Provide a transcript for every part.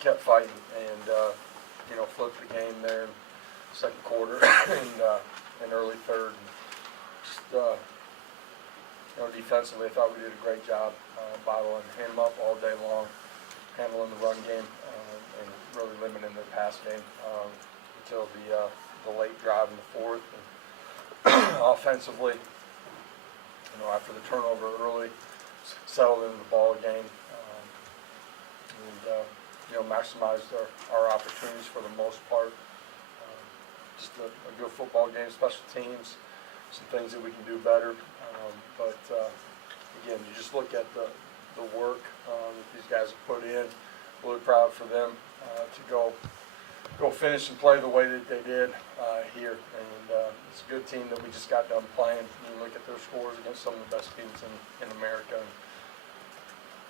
kept fighting and, flipped the game there in second quarter and early third. And just, defensively, I thought we did a great job bottling him up all day long, handling the run game, and really limiting the pass game until the late drive in the fourth. And offensively, after the turnover early, settled into the ball game, and maximized our opportunities for the most part. Just a good football game, special teams, some things that we can do better. But again, you just look at the work that these guys have put in. Really proud for them to go finish and play the way that they did here. And it's a good team that we just got done playing. You look at their scores against some of the best teams in America. And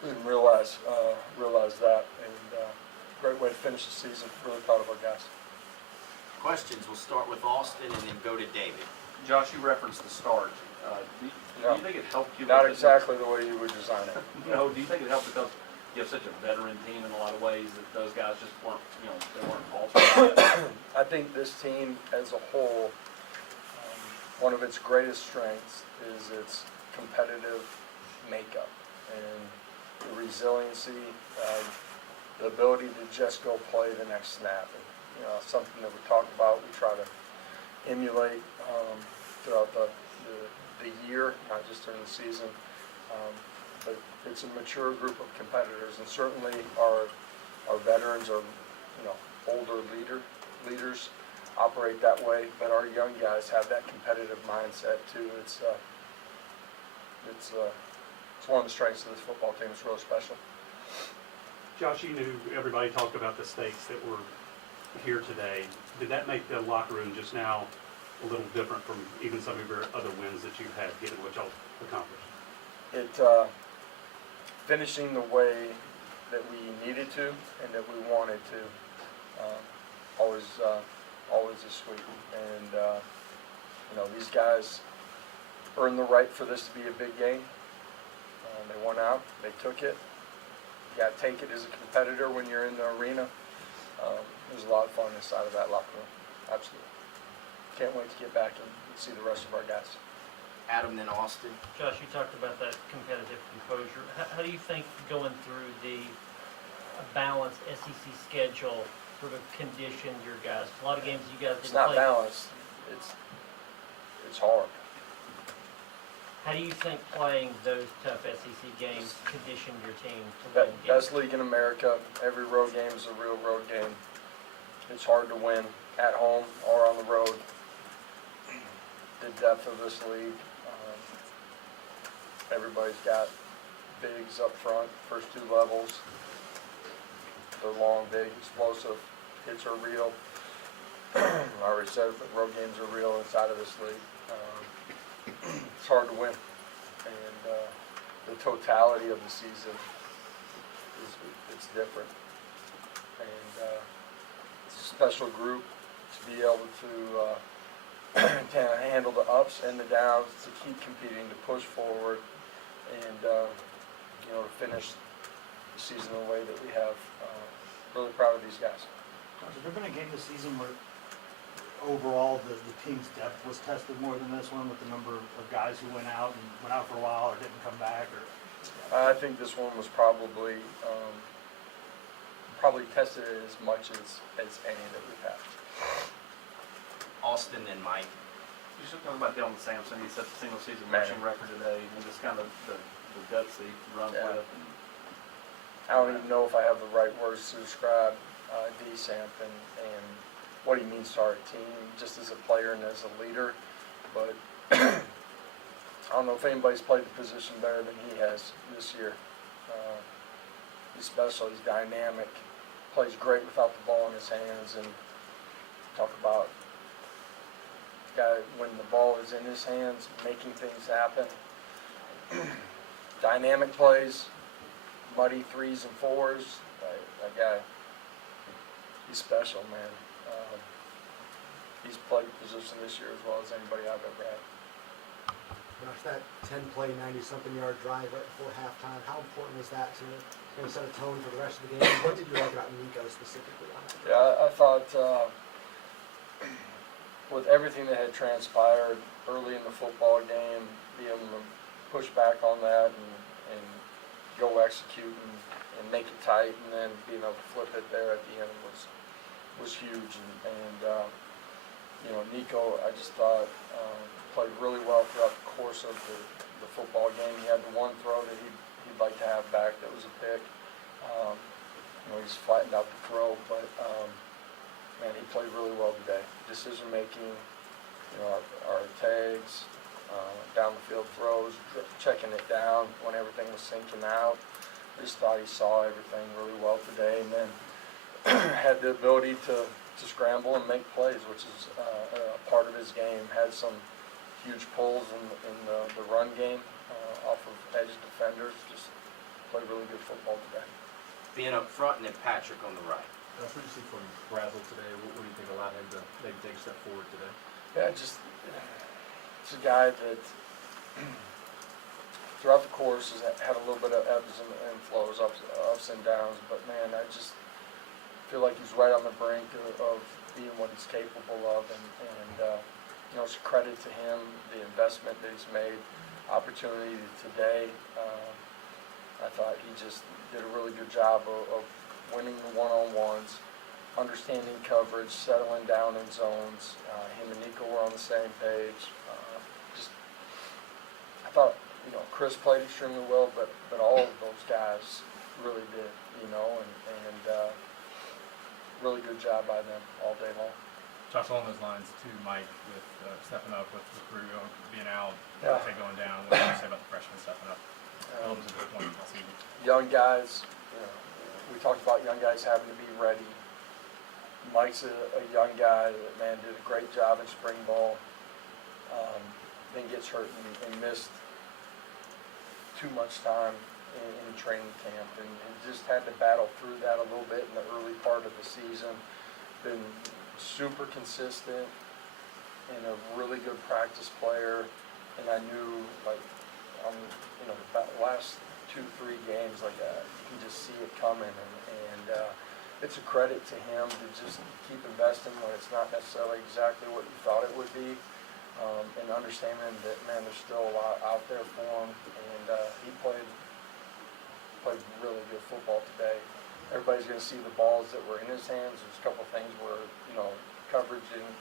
we didn't realize that. And great way to finish the season. Really proud of our guys. Questions. We'll start with Austin and then go to David. Josh, you referenced the start. Do you think it helped you? Not exactly the way you would design it. No. Do you think it helped because you have such a veteran team in a lot of ways that those guys just weren't, they weren't altered? I think this team as a whole, one of its greatest strengths is its competitive makeup and the resiliency, the ability to just go play the next snap. And, something that we talk about, we try to emulate throughout the year, not just during the season. But it's a mature group of competitors, and certainly our veterans are, older leaders operate that way. But our young guys have that competitive mindset too. It's one of the strengths of this football team. It's really special. Josh, you knew everybody talked about the stakes that were here today. Did that make the locker room just now a little different from even some of your other wins that you've had, given what y'all accomplished? It finishing the way that we needed to and that we wanted to always is sweet. And these guys earned the right for this to be a big game. They went out, they took it. You got to take it as a competitor when you're in the arena. It was a lot of fun inside of that locker room. Absolutely. Can't wait to get back and see the rest of our guys. Adam, then Austin. Josh, you talked about that competitive composure. How do you think going through the balanced SEC schedule sort of conditioned your guys? A lot of games you guys didn't play. It's not balanced. It's hard. How do you think playing those tough SEC games conditioned your team to win games? Best league in America. Every road game is a real road game. It's hard to win at home or on the road. The depth of this league. Everybody's got bigs up front, first two levels. They're long, big, explosive. Hits are real. I already said it, but road games are real inside of this league. It's hard to win. And the totality of the season it's different. And it's a special group to be able to handle the ups and the downs, to keep competing, to push forward, and to finish the season the way that we have. Really proud of these guys. Has there been a game this season where overall the team's depth was tested more than this one, with the number of guys who went out for a while or didn't come back? Or I think this one was probably tested as much as any that we've had. Austin, then Mike. You should talk about Dylan Sampson. He set the single season rushing record today, and just kind of the guts that he runs with. I don't even know if I have the right words to describe D-Samp and what he means to our team, just as a player and as a leader. But I don't know if anybody's played the position better than he has this year. He's special, he's dynamic, plays great without the ball in his hands, and talk about a guy when the ball is in his hands, making things happen. Dynamic plays, muddy 3s and 4s. That guy, he's special, man. He's played the position this year as well as anybody I've ever had. Gosh, that 10-play, 90-something yard drive right before halftime, how important was that to kind of set a tone for the rest of the game? What did you like about Nico specifically on that? Yeah, I thought with everything that had transpired early in the football game, being able to push back on that and go execute and make it tight, and then being able to flip it there at the end was huge. And you know, Nico, I just thought played really well throughout the course of the football game. He had the one throw that he'd like to have back that was a pick. You know, he's flattened out the throw, but man, he played really well today. Decision making, you know, our tags, down the field throws, checking it down when everything was sinking out. I just thought he saw everything really well today, and then had the ability to scramble and make plays, which is a part of his game. Had some huge pulls in the run game off of edge defenders. Just played really good football today. Being up front and then Patrick on the right. What did you see from Brazzle today? What do you think allowed him to maybe take a step forward today? Yeah, just it's a guy that throughout the course has had a little bit of ebbs and flows, ups and downs. But man, I just feel like he's right on the brink of being what he's capable of, and you know, it's a credit to him, the investment that he's made, opportunity today. I thought he just did a really good job of winning the one-on-ones, understanding coverage, settling down in zones. Him and Nico were on the same page. I thought, you know, Chris played extremely well, but all of those guys really did, you know, and really good job by them all day long. Josh, along those lines too, Mike, with stepping up with Bruno being out, Yeah. Tay going down. What do you say about the freshmen stepping up? What was a good point all season? Young guys, you know, we talked about young guys having to be ready. Mike's a young guy that, man, did a great job in spring ball. Then gets hurt and missed too much time in training camp, and just had to battle through that a little bit in the early part of the season. Been super consistent and a really good practice player, and I knew, like, you know, the last 2-3 games, like, you can just see it coming, and it's a credit to him to just keep investing when it's not necessarily exactly what you thought it would be, and understanding that, man, there's still a lot out there for him, and he played really good football today. Everybody's going to see the balls that were in his hands. There's a couple things where, you know, coverage didn't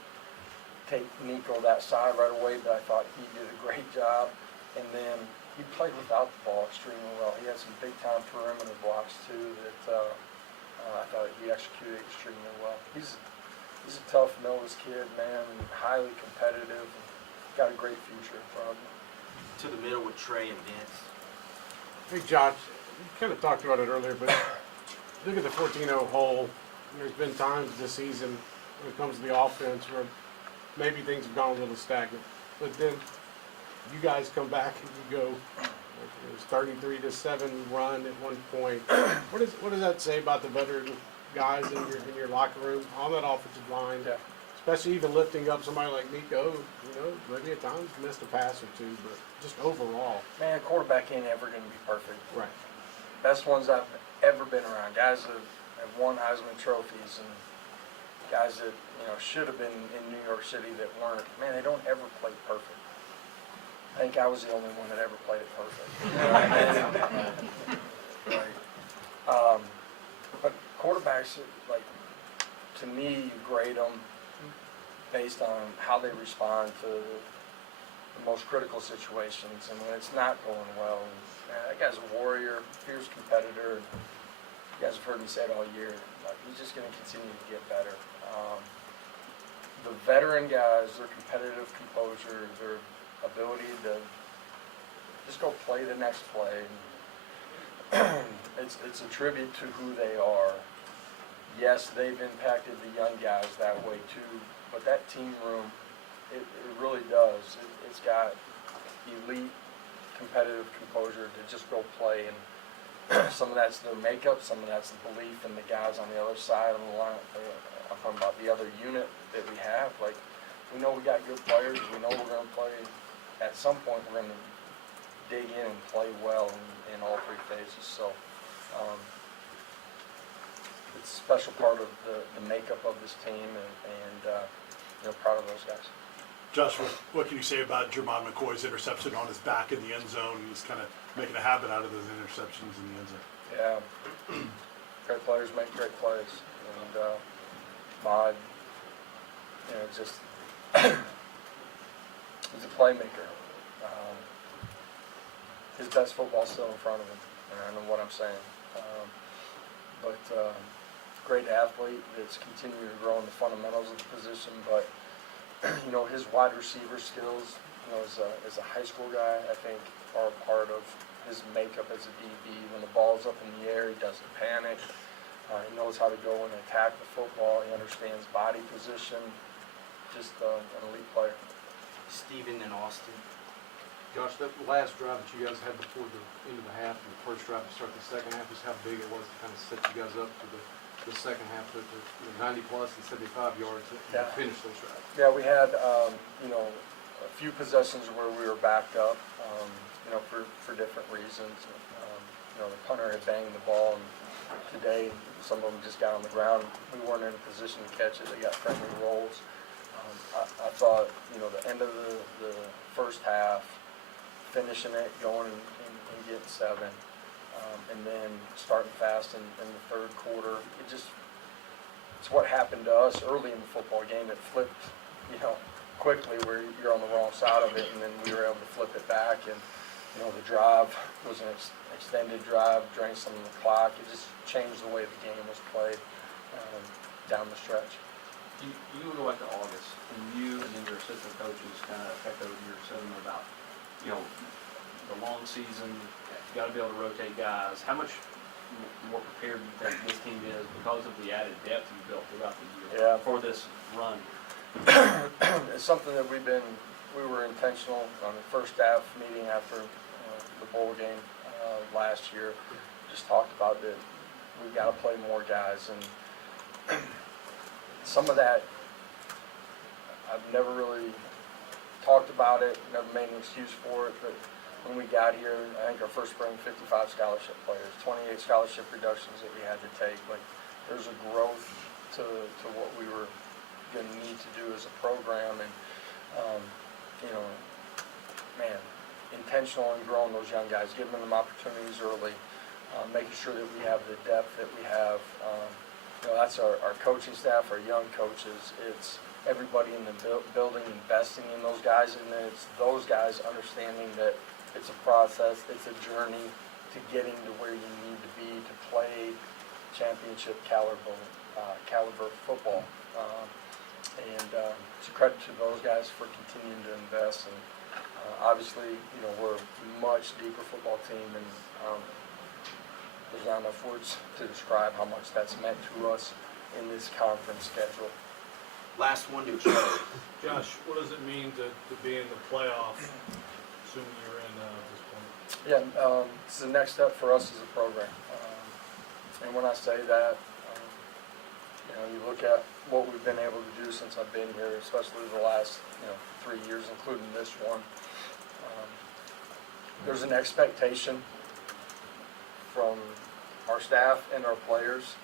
take Nico that side right away, but I thought he did a great job. And then he played without the ball extremely well. He had some big-time perimeter blocks, too, that I thought he executed extremely well. He's a tough-nosed kid, man, highly competitive, got a great future in front of him. To the middle with Trey and Vince. Hey, Josh, you kind of talked about it earlier, but look at the 14-0 hole. There's been times this season when it comes to the offense where maybe things have gone a little stagnant. But then you guys come back and you go, it was 33-7 run at one point. What does that say about the veteran guys in your locker room on that offensive line? Yeah. Especially even lifting up somebody like Nico, you know, maybe at times missed a pass or two, but just overall. Man, a quarterback ain't ever going to be perfect. Right. Best ones I've ever been around. Guys that have won Heisman trophies, and guys that, you know, should have been in New York City that weren't. Man, they don't ever play perfect. I think I was the only one that ever played it perfect. You know what I mean? Right. But quarterbacks, like, to me, you grade them based on how they respond to the most critical situations, and when it's not going well. Man, that guy's a warrior, fierce competitor. You guys have heard me say it all year. Like, he's just going to continue to get better. The veteran guys, their competitive composure, their ability to just go play the next play. It's a tribute to who they are. Yes, they've impacted the young guys that way too, but that team room, it really does. It's got elite competitive composure to just go play, and some of that's their makeup, some of that's the belief in the guys on the other side of the line. I'm talking about the other unit that we have. Like, we know we got good players, we know we're going to play at some point, we're gonna dig in and play well in all three phases, so, it's a special part of the makeup of this team, and proud of those guys. Josh, what can you say about Jermon McCoy's interception on his back in the end zone? He's kind of making a habit out of those interceptions in the end zone. Yeah, great players make great plays, and Mod, just he's a playmaker. His best football's still in front of him, and I know what I'm saying. But great athlete that's continuing to grow in the fundamentals of the position, but his wide receiver skills, as a high school guy, I think are a part of his makeup as a DB. When the ball's up in the air, he doesn't panic. He knows how to go and attack the football. He understands body position. Just an elite player. Steven and Austin. Josh, that last drive that you guys had before the end of the half and the first drive to start the second half, just how big it was to kind of set you guys up for the second half to 90 plus and 75 yards and finish those drives. Yeah, we had, a few possessions where we were backed up, for different reasons. The punter had banged the ball, and today some of them just got on the ground. We weren't in a position to catch it. They got friendly rolls. I thought, the end of the first half, finishing it, going and getting 7, and then starting fast in the third quarter. It's what happened to us early in the football game. It flipped, quickly where you're on the wrong side of it, and then we were able to flip it back. And the drive was an extended drive, drained some of the clock. It just changed the way the game was played down the stretch. You go back to August, and you and then your assistant coaches kind of echoed your sentiment about, the long season, you got to be able to rotate guys. How much more prepared do you think this team is because of the added depth you built throughout the year for this run? It's something that we were intentional on the first staff meeting after the bowl game last year. Just talked about that we've got to play more guys, and some of that I've never really talked about it, never made an excuse for it, but when we got here, I think our first spring, 55 scholarship players, 28 scholarship reductions that we had to take. Like, there's a growth to what we were going to need to do as a program, and intentional in growing those young guys, giving them opportunities early, making sure that we have the depth that we have. That's our coaching staff, our young coaches. It's everybody in the building investing in those guys, and then it's those guys understanding that it's a process, it's a journey to getting to where you need to be to play championship caliber football. It's a credit to those guys for continuing to invest. And obviously, we're a much deeper football team, and there's not enough words to describe how much that's meant to us in this conference schedule. Last one to Joe. Josh, what does it mean to be in the playoff, assuming you're in this point? Yeah, it's the next step for us as a program. And when I say that, you look at what we've been able to do since I've been here, especially the last 3 years, including this one. There's an expectation from our staff and our players.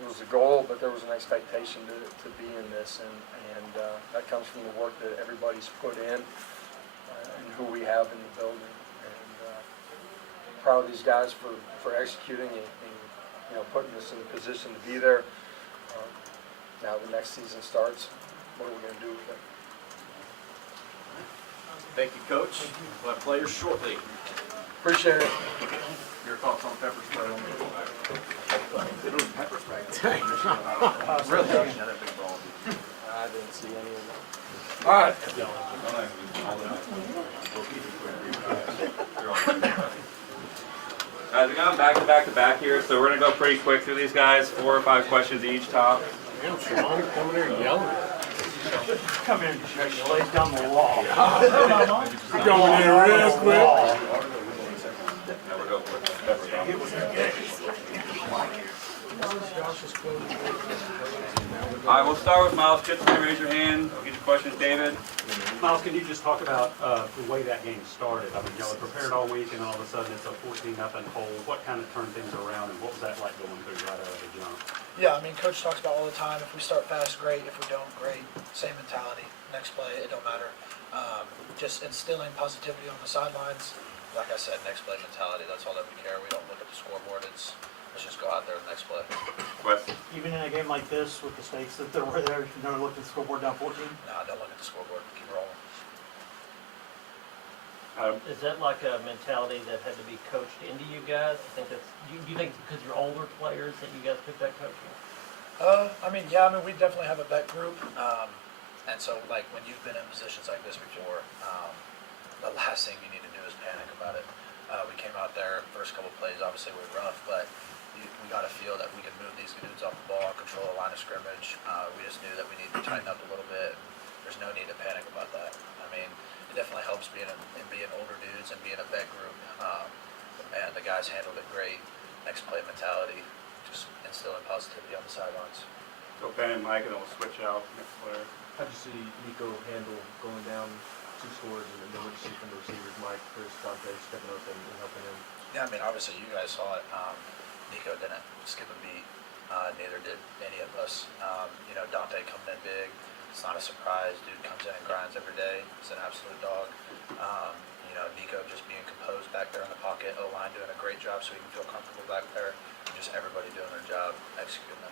It was a goal, but there was an expectation to be in this, and that comes from the work that everybody's put in and who we have in the building. And proud of these guys for executing and putting us in a position to be there. Now the next season starts. What are we going to do with it? Thank you, Coach. We'll have players shortly. Appreciate it. Your thoughts on pepper spray on the It was pepper spray. Really? Yeah, that big ball. I didn't see any of that. All right. We're going back to back to back here, so we're going to go pretty quick through these guys, 4 or 5 questions each top. Damn, Sean, coming here and yelling. Come here, you lays down the wall. You're coming in real quick. Josh's closing statement? All right, we'll start with Miles Kitson. Raise your hand. I'll get your questions, David. Miles, can you just talk about the way that game started? I mean, y'all had prepared all week, and all of a sudden it's a 14-0 hole. What kind of turned things around, and what was that like going through right out of the jump? Yeah, I mean, Coach talks about all the time, if we start fast, great. If we don't, great. Same mentality. Next play, it don't matter. Just instilling positivity on the sidelines. Like I said, next play mentality, that's all that we care. We don't look at the scoreboard. Let's just go out there the next play. Wes. Even in a game like this with the stakes that there were there, you never looked at the scoreboard down 14? Nah, don't look at the scoreboard. Keep rolling. Is that like a mentality that had to be coached into you guys? I think that's, you think because you're older players that you guys took that coaching? I mean, yeah, I mean, we definitely have a vet group. And so, like, when you've been in positions like this before, the last thing you need to do is panic about it. We came out there, first couple plays, obviously we were rough, but we got to feel that we can move these dudes off the ball, control the line of scrimmage. We just knew that we needed to tighten up a little bit. There's no need to panic about that. I mean, it definitely helps being older dudes and being a vet group. And the guys handled it great. Next play mentality, just instilling positivity on the sidelines. So Ben and Mike, and then we'll switch out next player. How'd you see Nico handle going down 2 scores, and then what did you see from the receivers, Mike, Chris, Dante, stepping up and helping him? Yeah, I mean, obviously you guys saw it. Nico didn't skip a beat. Neither did any of us. You know, Dante coming in big. It's not a surprise. Dude comes in and grinds every day. He's an absolute dog. You know, Nico just being composed back there in the pocket. O-line doing a great job so he can feel comfortable back there. And just everybody doing their job, executing it.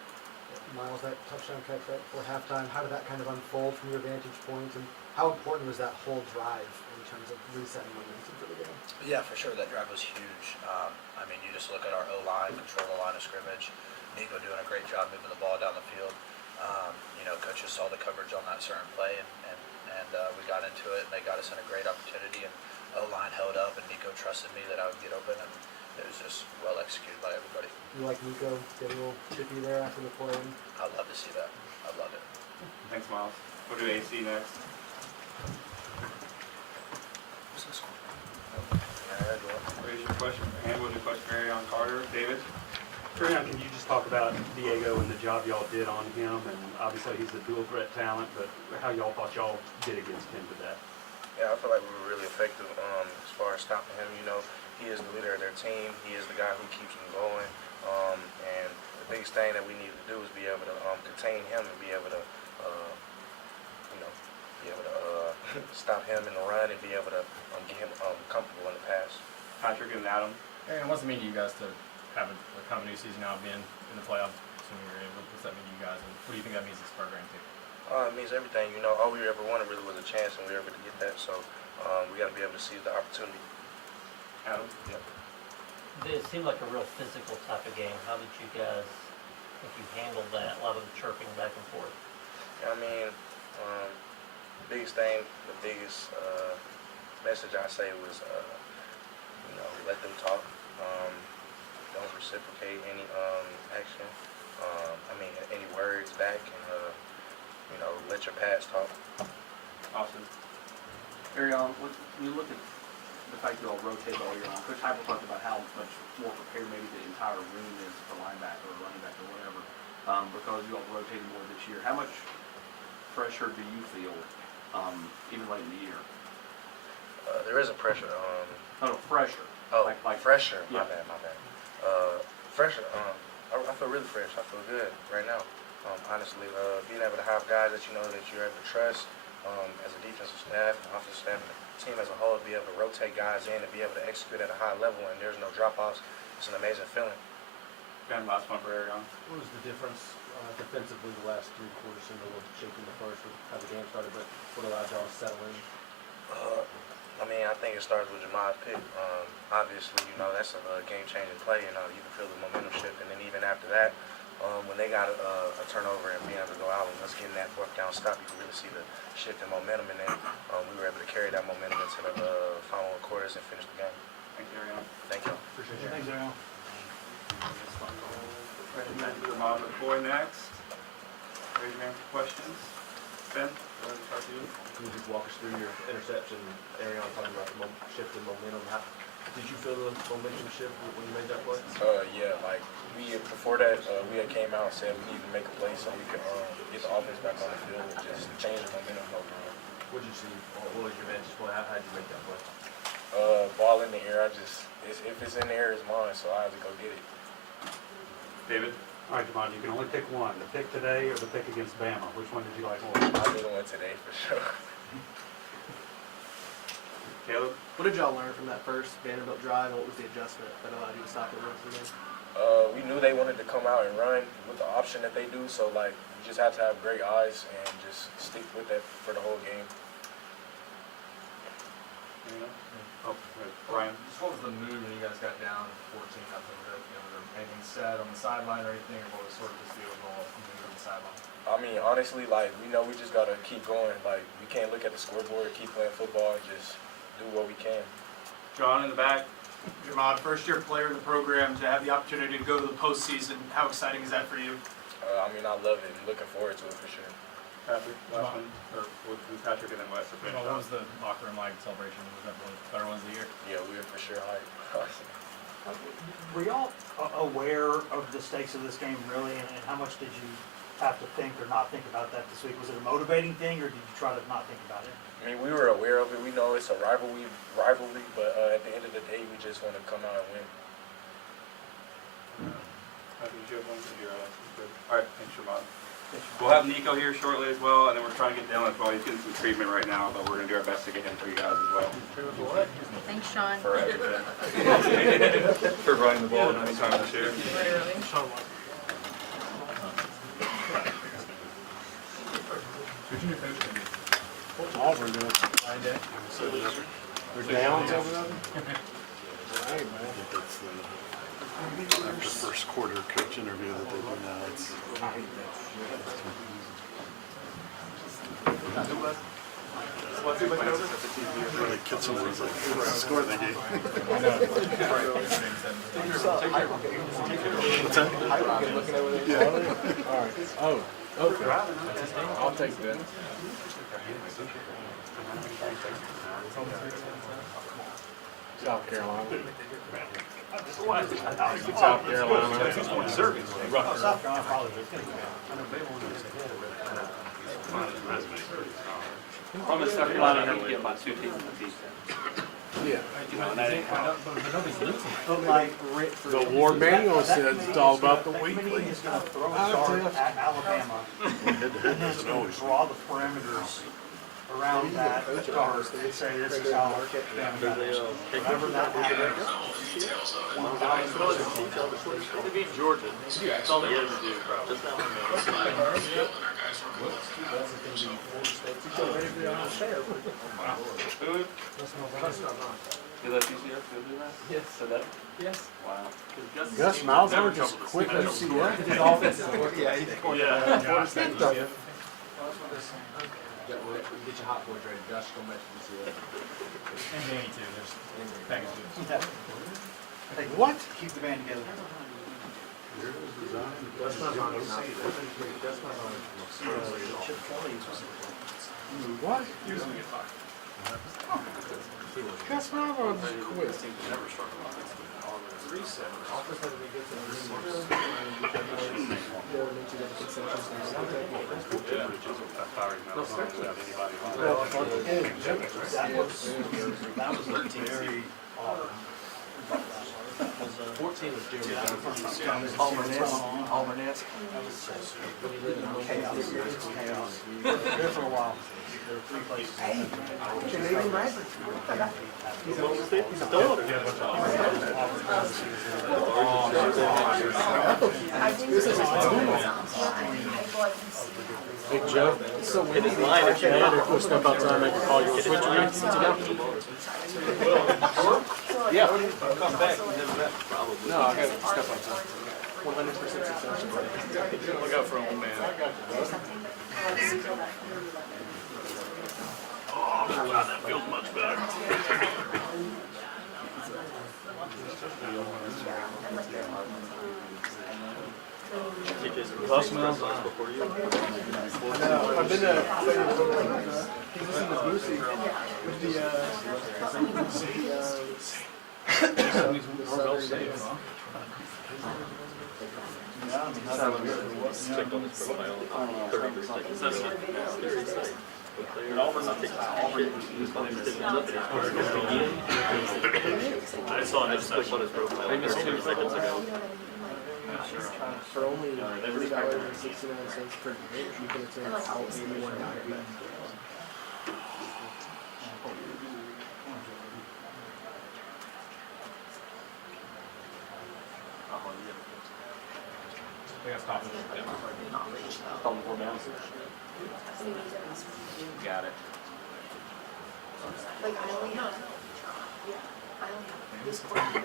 Miles, that touchdown catch right before halftime, how did that kind of unfold from your vantage point, and how important was that whole drive in terms of resetting momentum for the game? Yeah, for sure. That drive was huge. I mean, you just look at our O-line, control the line of scrimmage. Nico doing a great job moving the ball down the field. You know, coaches saw the coverage on that certain play, and we got into it, and they got us in a great opportunity, and O-line held up, and Nico trusted me that I would get open, and it was just well executed by everybody. You like Nico getting a little chippy there after the play? I'd love to see that. I loved it. Thanks, Miles. We'll do AC next. Raise your question. And we'll do question Mary on Carter. David. Tryon, can you just talk about Diego and the job y'all did on him? And obviously he's a dual threat talent, but how y'all thought y'all did against him today? Yeah, I feel like we were really effective as far as stopping him. You know, he is the leader of their team. He is the guy who keeps them going. And the biggest thing that we need to do is be able to contain him and be able to, you know, be able to stop him in the run and be able to get him comfortable in the pass. Patrick and Adam. And what's it mean to you guys to have a kind of new season now, being in the playoffs, assuming you're in? What's that mean to you guys, and what do you think that means to this program too? It means everything. You know, all we ever wanted really was a chance, and we were able to get that. So we got to be able to seize the opportunity. Adam. Yep. It seemed like a real physical type of game. How did you guys think you handled that? A lot of the chirping back and forth. I mean, the biggest thing, the biggest message I say was, you know, let them talk. Don't reciprocate any action. I mean, any words back, and you know, let your past talk. Austin. Arion, when you look at the fact you all rotate all year long, Coach Heupel talked about how much more prepared maybe the entire room is for linebacker or running back or whatever, because you all rotated more this year. How much pressure do you feel, even late in the year? There is a pressure. No, pressure. Oh, like fresher. Yeah. My bad. Fresher. I feel really fresh. I feel good right now. Honestly, being able to have guys that you know that you're able to trust, as a defensive staff, and offensive staff, and the team as a whole, be able to rotate guys in and be able to execute at a high level, and there's no drop-offs. It's an amazing feeling. And last one for Arion. What was the difference defensively the last 3 quarters? Seemed a little shaky in the first with how the game started, but what allowed y'all to settle in? I mean, I think it starts with Jamal's pick. Obviously, you know, that's a game-changing play, and you can feel the momentum shift. And then even after that, when they got a turnover and being able to go out and us getting that 4th down stop, you can really see the shift in momentum. And then we were able to carry that momentum into the final quarters and finish the game. Thank you, Arion. Thank you. Appreciate you. Thanks, Ariel. Bob McCoy next. Raise your hand for questions. Ben, go ahead and start with you. Can you just walk us through your interception, Arion, talking about the shift in momentum? Did you feel the momentum shift when you made that play? Yeah, like before that, we had came out and said we need to make a play so we could get the offense back on the field and just change the momentum overall. What did you see? What was your vantage point? How did you make that play? Ball in the air, if it's in the air, it's mine, so I have to go get it. David? All right, Javon, you can only pick one, the pick today or the pick against Bama. Which one did you like more? I did one today for sure. Caleb? What did y'all learn from that first Vanderbilt drive, and what was the adjustment that allowed you to stop the run from them? We knew they wanted to come out and run with the option that they do, so like you just have to have great eyes and just stick with that for the whole game. Oh, Brian? Just what was the mood when you guys got down 14 nothing? Was there anything said on the sideline or anything, or what was sort of just the overall mood on the sideline? I mean, honestly, like we know we just gotta keep going. Like we can't look at the scoreboard, keep playing football, and just do what we can. John in the back? Jermod, first-year player in the program to have the opportunity to go to the postseason. How exciting is that for you? I mean, I love it. I'm looking forward to it for sure. Patrick, last one, or with Patrick and then Wes to finish What up. was the locker room like celebration? Was that one of the better ones of the year? Yeah, we were for sure hyped. Were y'all aware of the stakes of this game really, and how much did you have to think or not think about that this week? Was it a motivating thing, or did you try to not think about it? I mean, we were aware of it. We know it's a rivalry, but at the end of the day, we just want to come out and win. I think you have one here. Good. All right, thanks, Sherman. We'll have Nico here shortly as well, and then we're trying to get Dylan as well. He's getting some treatment right now, but we're going to do our best to get him for you guys as well. Thanks, Sean. For running the ball and anytime to share. What's Auburn doing? We're down over them? Hey, man. That's the first quarter coach interview that they do now. It's, I hate that. really Kitson was like, score the game. What's that? Yeah. All right. Oh, okay. I'll take that. South Carolina. South Carolina. South Carolina probably was gonna From a South Carolina, you get about 2 teams in the season. Yeah. You know, and that ain't kind of. But like, The war manual says it's all about the weekly. is gonna throw a dart at Alabama and then draw the parameters around that dart and say this is how Alabama got it. Whenever that happens, 1,000%. To beat Georgia, that's all they had to do, Did that UCF still do that? Yes. So that? Yes. Wow. Gus Malzahn just quit UCF. His offense is Get your hot boys ready. Josh, go match UCF. And Danny too. There's packages. What? Keep the band together. That's not on the seat. That's not on Chip Kelly's was What? Gus Malzahn just quit. That was very odd. 14 was Jeremy. Chaos. Chaos. There for a while. There were 3 places. Hey, Canadian Bradford. Hey, Joe. So windy line. I can't go step outside and make a call. You'll switch me? Yeah. Come back. Probably. No, I got to step outside. 100% success. Look out for old man. Oh, God, that feels much better. I've been to he's listening to Boosie with the Norvell safe, huh? Yeah, I mean, that's Seven. Checked on his profile, 33 seconds. But all of a sudden, Auburn was playing this up I saw an interception on his profile. They missed 2 seconds ago. For only $3.69 per day, you can attend out 81 guy. I think that's top of Got it. Like, I only have this quarter.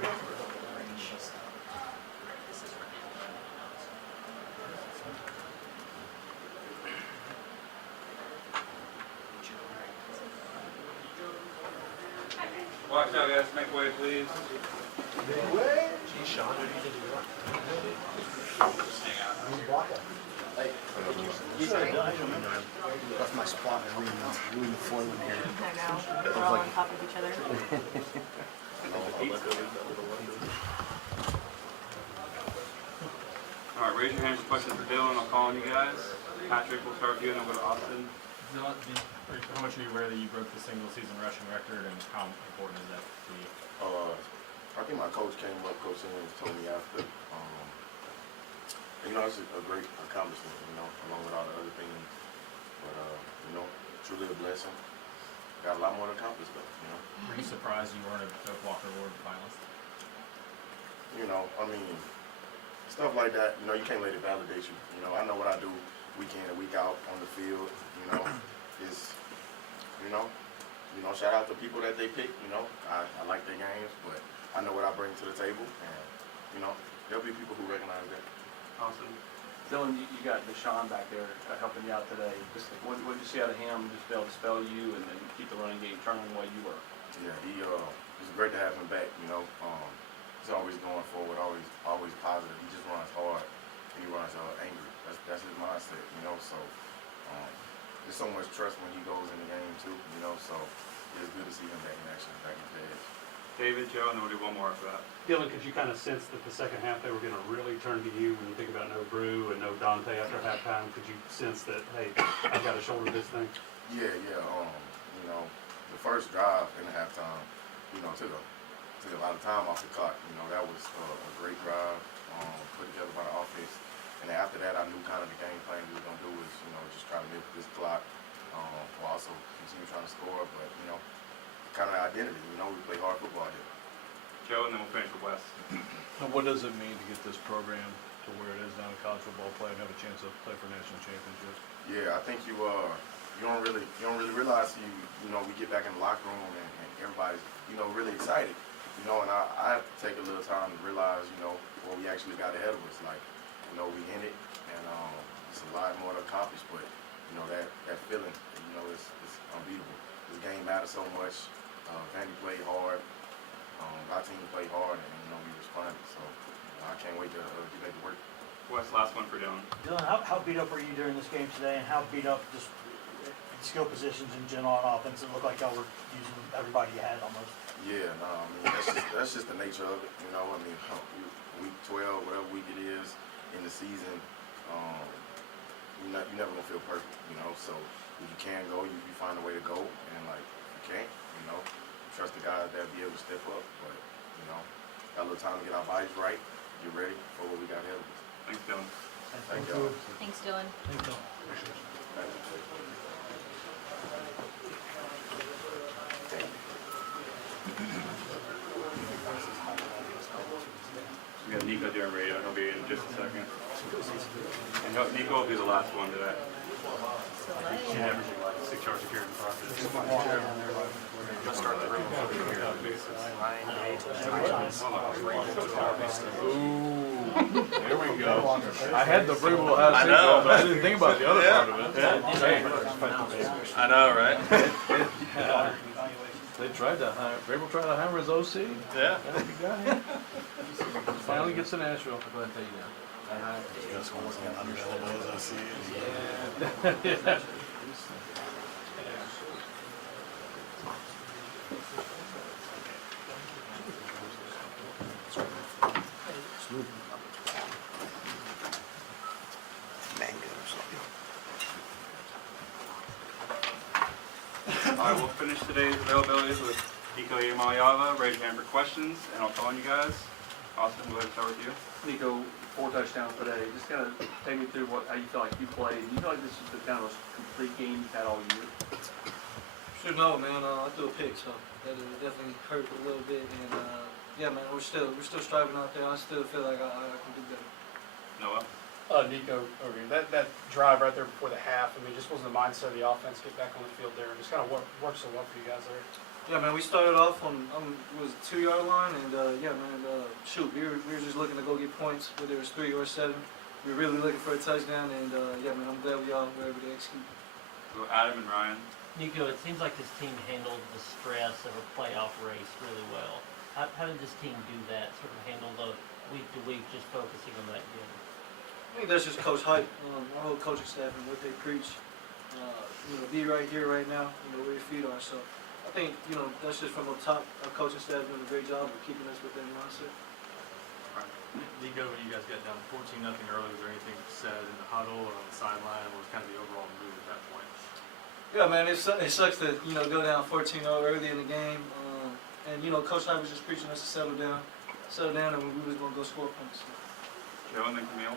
Watch out, guys. Make way, please. Gee, Sean, what do you think you want? You block it. That's my spot. I'm really flowing here. I know, we're all on top of each other. All right, raise your hands for questions for Dylan. I'll call on you guys. Patrick, we'll start with you, and then we'll go to Austin. How much are you aware that you broke the single season rushing record, and how important is that to you? I think my coach came up, Coach Simmons told me after, it's a great accomplishment, along with all the other things. But, truly a blessing. Got a lot more to accomplish though, Were you surprised you weren't a Doak Walker Award finalist? Stuff like that, you can't let it validate you. I know what I do week in and week out on the field, is, shout out to people that they pick, I like their games, but I know what I bring to the table, and, there'll be people who recognize that. Awesome. Dylan, you got Deshaun back there helping you out today. Just what did you see out of him? Just be able to spell you and then keep the running game turning the way you were. Yeah, it's great to have him back, He's always going forward, always positive. He just runs hard and he runs angry. That's his mindset, so there's so much trust when he goes in the game too, so it's good to see him back in action, back in the edge. David, Joe, and then we'll do one more after that. Dylan, could you kind of sense that the second half they were going to really turn to you when you think about no Brew and no Dante after halftime? Could you sense that, hey, I've got to shoulder this thing? Yeah. The first drive in the halftime, took a lot of time off the clock. That was a great drive put together by the offense. And then after that, I knew kind of the game plan we were going to do was, just try to milk this clock, while also continue trying to score. But, kind of the identity, we play hard football here. Joe, and then we'll finish with Wes. So what does it mean to get this program to where it is now in college football play and have a chance to play for national championships? Yeah, I think you don't really realize we get back in the locker room and everybody's really excited, and I have to take a little time to realize what we actually got ahead of us. Like, we in it, and it's a lot more to accomplish, but that feeling, it's unbeatable. This game matters so much. Vandy played hard. Our team played hard, and we responded. So I can't wait to get back to work. Wes, last one for Dylan. Dylan, how beat up were you during this game today, and how beat up just skill positions in general on offense? It looked like y'all were using everybody you had almost. Yeah, that's just the nature of it. Week 12, whatever week it is in the season, you're never gonna feel perfect. So if you can go, you find a way to go, and like you can't, trust the guys that be able to step up. But got a little time to get our bodies right, get ready for what we got ahead of us. Thanks, Dylan. Thank y'all. Thanks, Dylan. We got Nico doing radio. He'll be in just a second. And Nico will be the last one today. Yeah, everything like 6 hours here in process. Let's start the room. Ooh, there we go. I had the verbal how to say that, but I didn't think about the other part of it. I know, right? They tried to hire, Vrabel tried to hire his OC. Yeah. And he got him. Finally gets to Nashville. I'm going to tell you now. That's almost an understandable as I see it. Yeah. I will finish today's availabilities with Nico Yamayava. Raise your hand for questions, and I'll call on you guys. Austin, we'll start with you. Nico, 4 touchdowns today. Just kind of take me through how you feel like you played. Do you feel like this is the kind of most complete game you've had all year? Sure, no, man. I threw a pick, so that definitely hurt a little bit. And yeah, man, we're still striving out there. I still feel like I can do better. Noah. Nico, over here. That drive right there before the half, I mean, just wasn't the mindset of the offense, get back on the field there, and just kind of worked so well for you guys there. Yeah, man, we started off on was 2-yard line, and yeah, man, shoot, we were just looking to go get points, whether it was 3 or 7. We were really looking for a touchdown, and yeah, man, I'm glad we all were able to execute. So Adam and Ryan. Nico, it seems like this team handled the stress of a playoff race really well. How did this team do that, sort of handle the week to week, just focusing on that game? I think that's just Coach Hype, our whole coaching staff and what they preach. Be right here, right now, where your feet are. So I think, that's just from the top. Our coaching staff doing a great job of keeping us within mindset. Nico, when you guys got down 14-0 early, was there anything said in the huddle or on the sideline? What was kind of the overall mood at that point? Yeah, man, it sucks to, go down 14-0 early in the game. And, Coach Hype was just preaching us to settle down, and we was going to go score points. Joe and then Camille.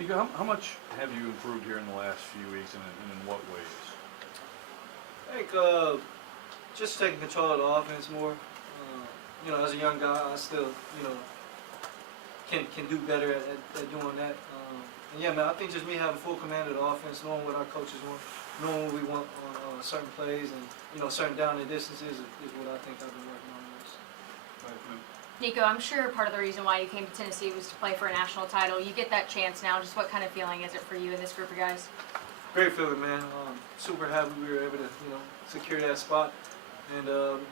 Nico, how much have you improved here in the last few weeks, and in what ways? I think just taking control of the offense more. As a young guy, I still, can do better at doing that. And yeah, man, I think just me having full command of the offense, knowing what our coaches want, knowing what we want on certain plays, and certain down and distances is what I think I've been working on most. Nico, I'm sure part of the reason why you came to Tennessee was to play for a national title. You get that chance now. Just what kind of feeling is it for you and this group of guys? Great feeling, man. Super happy we were able to, secure that spot. And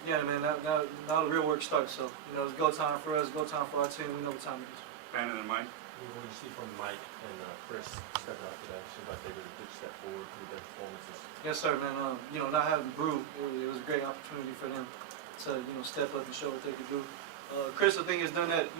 yeah, man, now the real work starts. So, it's go time for us, go time for our team. We know what time it is. Brandon and Mike. What did you see from Mike and Chris stepping up today? Seems like they really did step forward with their performances. Yes, sir, man. Not having Brew, it was a great opportunity for them to, step up and show what they could do. Chris, I think, has done that,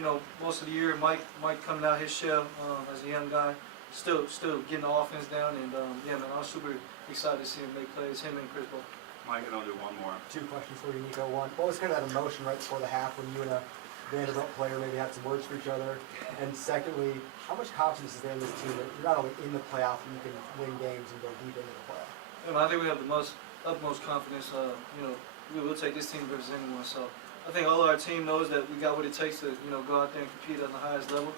most of the year. Mike coming out his shell as a young guy, still getting the offense down. And yeah, man, I was super excited to see him make plays. Him and Chris both. Mike, and I'll do one more. 2 questions for you, Nico. One, what was kind of that emotion right before the half when you and a Vanderbilt player maybe had some words for each other? And secondly, how much confidence is there in this team that you're not only in the playoff, but you can win games and go deep into the playoff? Yeah, man, I think we have the utmost confidence. We will take this team versus anyone. So I think all of our team knows that we got what it takes to, go out there and compete on the highest level.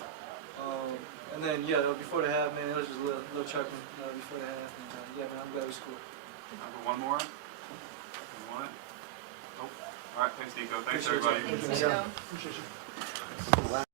And then, yeah, before the half, man, it was just a little chirping before the half. And yeah, man, I'm glad we scored. One more. You want it? Nope. All right, thanks, Nico. Thanks, everybody. Thanks, Nico.